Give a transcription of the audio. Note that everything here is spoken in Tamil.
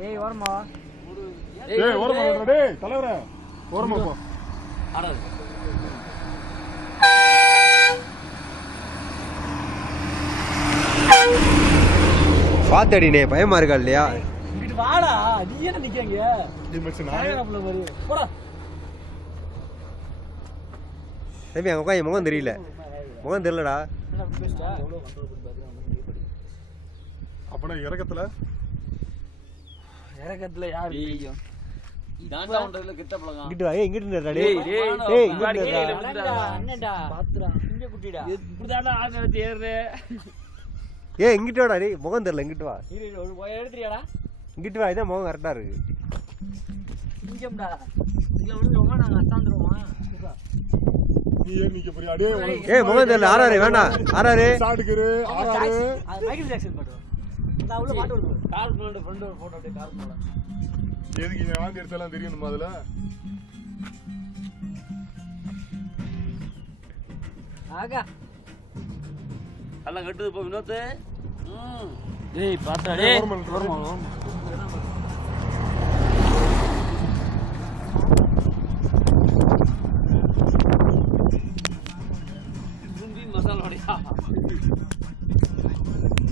ஏய் ஓரமா ஏய் ஓரமா வாடா டேய் தலைவரே ஓரமா போ ஆடாது பாத்தடினே பயமா இருக்கா இல்லையா? இங்கிட்டு வாடா நீ என்ன நிக்கங்க நீ மச்சான் நாயகப்ல மாதிரி போடா தம்பி அங்க உட்காந்து முகம் தெரியல, முகம் தெரியலடா. என்ன பேசுடா அப்பனா இறக்கத்துல யாரு டான்ஸ் பண்றதுல கிட்ட பழகம் இங்கிட்டு வா. ஏய் இங்கிட்டு நில்லுடா டேய். டேய் ஏய் இங்கிட்டு நில்லுடா. என்னடா பாத்துடா இங்க குட்டிடா இப்படிதான்டா ஆசை வச்சு ஏறுற ஏய் இங்கிட்டு வாடா டேய், முகம் தெரியல. இங்கிட்டு வா, இரு ஒரு போய் எடுத்துறியாடா இங்கிட்டு வா. இதான் முகம் கரெக்டா இருக்கு. இங்கம்டா இங்க வந்து நாங்க அத்தாந்துருவோம் நீ ஏறி நிக்க போறியா டேய் உனக்கு ஏய் முகம் தெரியல. ஆறாரு வேண்டாம். ஆறாரு சாடுக்குரு ஆறாரு அது மைக்கேல் ஜாக்சன் பாட்டு நான் உள்ள பாட்டு வருது கார் முன்னாடி ஃப்ரெண்ட் ஒரு போட்டோ அப்படியே கார் முன்னாடி எதுக்கு இந்த வாந்தி எடுத்தெல்லாம் தெரியும் அதுல ஆகா எல்லாம் கட்டுது இப்போ வினோத்து டேய் பாத்தா டேய் ஓரமா